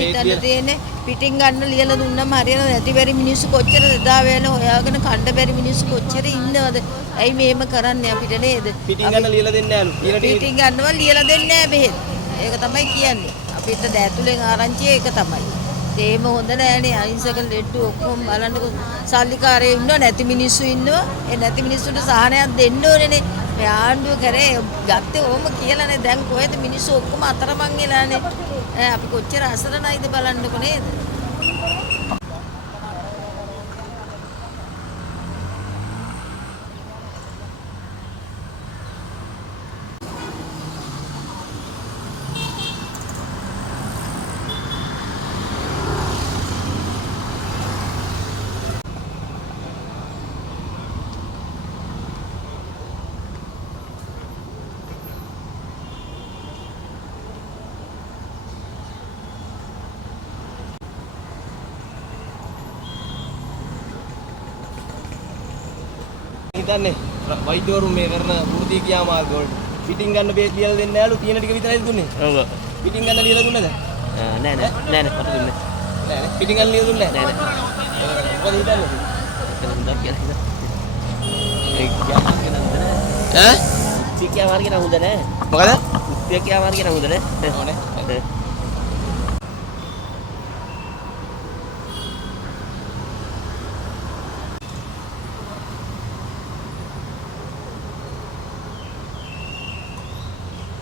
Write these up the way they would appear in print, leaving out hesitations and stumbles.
හිතන්න තියෙන්නේ පිටින් ගන්න ලියලා දුන්නම හරියන නැති බැරි මිනිස්සු කොච්චර එදා වෙන හොයාගෙන කණ්ඩ බැරි මිනිස්සු කොච්චර ඉන්නවද? ඇයි මේම කරන්නේ අපිට නේද? පිටින් ගන්න ලියලා දෙන්නේ නැලු. පිටින් ගන්නවා ලියලා දෙන්නේ නැහැ බෙහෙත්. ඒක තමයි කියන්නේ. අපිට දැතුලෙන් ආරංචි ඒක තමයි. ඒම හොඳ නෑනේ අහිංසක ලෙඩ්ඩු ඔක්කොම බලන්නකො සල්ලිකාරයෝ ඉන්නවා නැති මිනිස්සු ඉන්නවා. ඒ නැති මිනිස්සුන්ට සහනයක් දෙන්න ඕනේනේ. මේ ආණ්ඩුව කරේ ගත්තේ ඕම කියලානේ දැන් කොහෙද මිනිස්සු ඔක්කොම අතරමං වෙලානේ. අපි කොච්චර අසරණයිද බලන්නකො නේද? හිතන්නේ වෛද්‍යවරු මේ කරන වෘත්ති ක්‍රියාමාර්ග වලට පිටින් ගන්න බේත් ලියලා දෙන්නේ නැලු තියෙන ටික විතරයි දුන්නේ. ඔව්. පිටින් ගන්න ලියලා දුන්නද? නෑ මට දුන්නේ. නෑ පිටින් ගන්න ලියලා දුන්නේ නෑ. මොකද හිතන්නේ? එතනක් කියලා. ඒ ක්‍රියාමාර්ග නන්ද නෑ. ක්‍රියාමාර්ග නෑ හොඳ නෑ. මොකද? ක්‍රියාමාර්ග නෑ හොඳ නෑ. ඕනේ.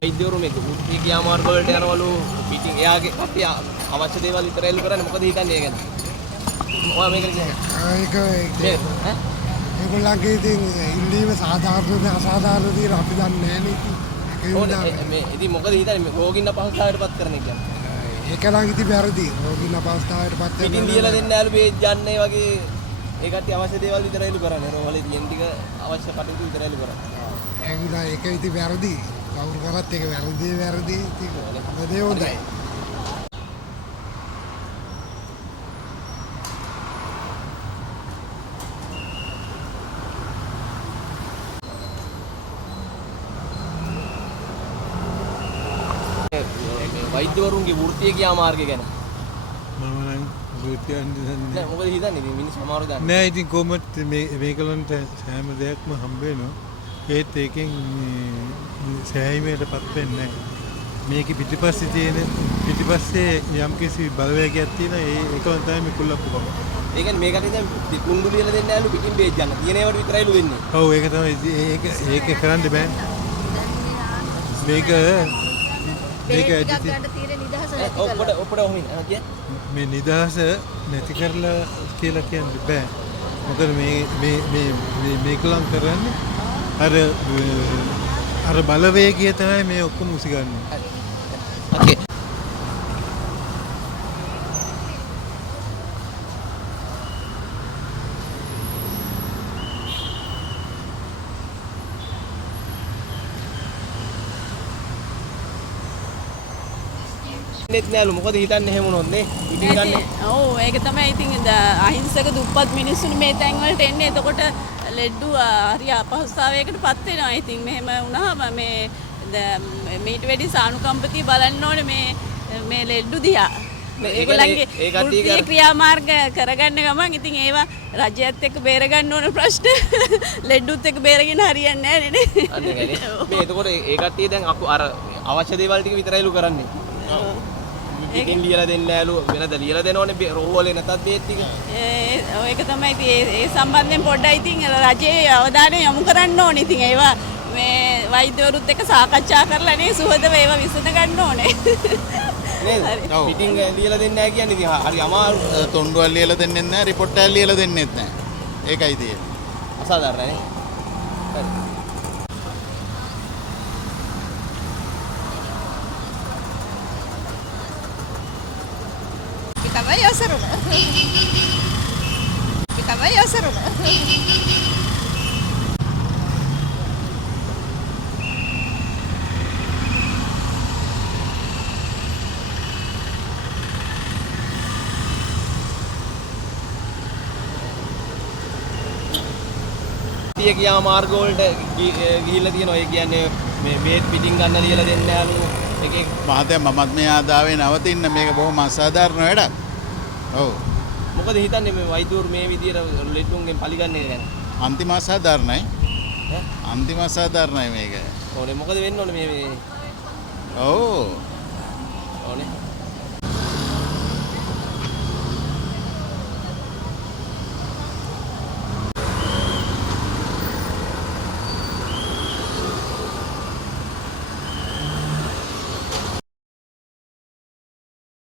වෛද්‍යවරු මේ වෘත්ති ක්‍රියාමාර්ග වලට යනවලු පිටින් එයාගේ අපි අවශ්‍ය දේවල් විතරයිලු කරන්නේ මොකද හිතන්නේ ඒ ගැන? ඔයා මේක කියන්නේ. ඒගොල්ලන්ගේ ඉතින් ඉල්ලීම සාධාරණද අසාධාරණද කියලා අපි දන්නේ නැහැ නේ. මේ ඉතින් මොකද හිතන්නේ රෝගින් අපහසුතාවයට පත් කරන එක කියන්නේ? ඒක නම් ඉතින් වැරදි. රෝගින් අපහසුතාවයට පත් කරන පිටින් දීලා දෙන්නේ නැලු මේ යන්නේ වගේ ඒ කට්ටිය අවශ්‍ය දේවල් විතරයිලු කරන්නේ. රෝහලේ තියෙන ටික අවශ්‍ය කටයුතු විතරයිලු කරන්නේ. ඒක ඉතින් වැරදි. කවුරු කරත් ඒක වැරදි ඉතින් හොඳේ හොඳයි. වෛද්‍යවරුන්ගේ වෘත්තීය ක්‍රියාමාර්ගය ගැන මම නම් වෘත්තියන් දන්නේ නෑ මොකද හිතන්නේ මේ මිනිස්සු සමහරව දන්නේ නෑ ඉතින් කොහොමද මේකලන්ට හැම දෙයක්ම හම්බ වෙනවා ඒත් ඒකෙන් සෑහීමකටපත් වෙන්නේ නැහැ මේකේ පිටිපස්සේ යම්කිසි බලවේගයක් තියෙන ඒකෙන් තමයි මේ කුල්ලප්පුකම ඒ කියන්නේ මේකට දැන් කුණ්ඩු ලියලා දෙන්නේ නැලු පිටින් බේජ් ගන්න තියෙන ඒවාට විතරයිලු දෙන්නේ ඔව් ඒක තමයි ඒක කරන්න බෑ මේක ගන්න තියෙන නිදහස නැති ඔප්පඩ ඔහින් මේ නිදහස නැති කරලා කියලා කියන්න බෑ මොකද මේකලම් කරන්නේ අර බලවේගය තමයි මේ ඔක්කොම උසිගන්නේ. ඕකේ. නෙත් නෑලු මොකද හිතන්නේ එහෙම වුණොත් නේ ඉතින් ගන්න. ඔව් ඒක තමයි ඉතින් අහිංසක දුප්පත් මිනිස්සුන් මේ තැන් වලට එන්නේ එතකොට ලෙඩ්ඩු හරි අපහසුතාවයකට පත් වෙනවා. ඉතින් මෙහෙම වුණාම මේ මීට වැඩි සානුකම්පතිය බලන්න ඕනේ මේ ලෙඩ්ඩු දිහා. ඒගොල්ලන්ගේ ක්‍රියාමාර්ග කරගන්න ගමන් ඉතින් ඒවා රජයත් එක්ක බේර ගන්න ඕන ප්‍රශ්න ලෙඩ්ඩුත් එක්ක බේරගෙන හරියන්නේ නැහැ නේ. අන්න ඒකනේ. මේ එතකොට ඒ කට්ටිය දැන් අර අවශ්‍ය දේවල් ටික විතරයිලු කරන්නේ. ඉතින් ලියලා දෙන්නේ නැලු වෙනද ලියලා දෙනවනේ රෝහලේ නැතත් බේත් ටික. ඒක තමයි ඉතින් ඒ සම්බන්ධයෙන් පොඩ්ඩයි ඉතින් රජයේ අවධානය යොමු කරන්න ඕනේ. ඉතින් ඒවා මේ වෛද්‍යවරුත් එක්ක සාකච්ඡා කරලා නේ සුහදව ඒවා විසඳ ගන්න ඕනේ. නේද? පිටින් ලියලා දෙන්නේ නැහැ කියන්නේ ඉතින් හරි අමාරු. තොණ්ඩුවක් ලියලා දෙන්නේ නැහැ, රිපෝට් එකක් ලියලා දෙන්නෙත් නැහැ. ඒකයි තියෙන්නේ. අසාධාරණයි නේ. හරි. තමයි අසරණ. තමයි අසරණ. ගියා මාර්ග වලට ගිහිල්ලා තියෙනවා. ඒ කියන්නේ මේ බේත් පිටින් ගන්න ලියලා දෙන්නේ නැලු. එකේ මහත්තයා මමත් මේ ආදාවේ නවතින්න මේක බොහොම අසාධාරණ වැඩක්. ඔව්. මොකද හිතන්නේ මේ වෛද්‍යවරු මේ විදියට ලෙඩුන්ගෙන් පරිගන්නේ ගැන? අන්තිම අසාධාරණයි. ඈ? අන්තිම අසාධාරණයි මේක. ඕනේ මොකද වෙන්න ඕනේ මේ ඔව්. ඕනේ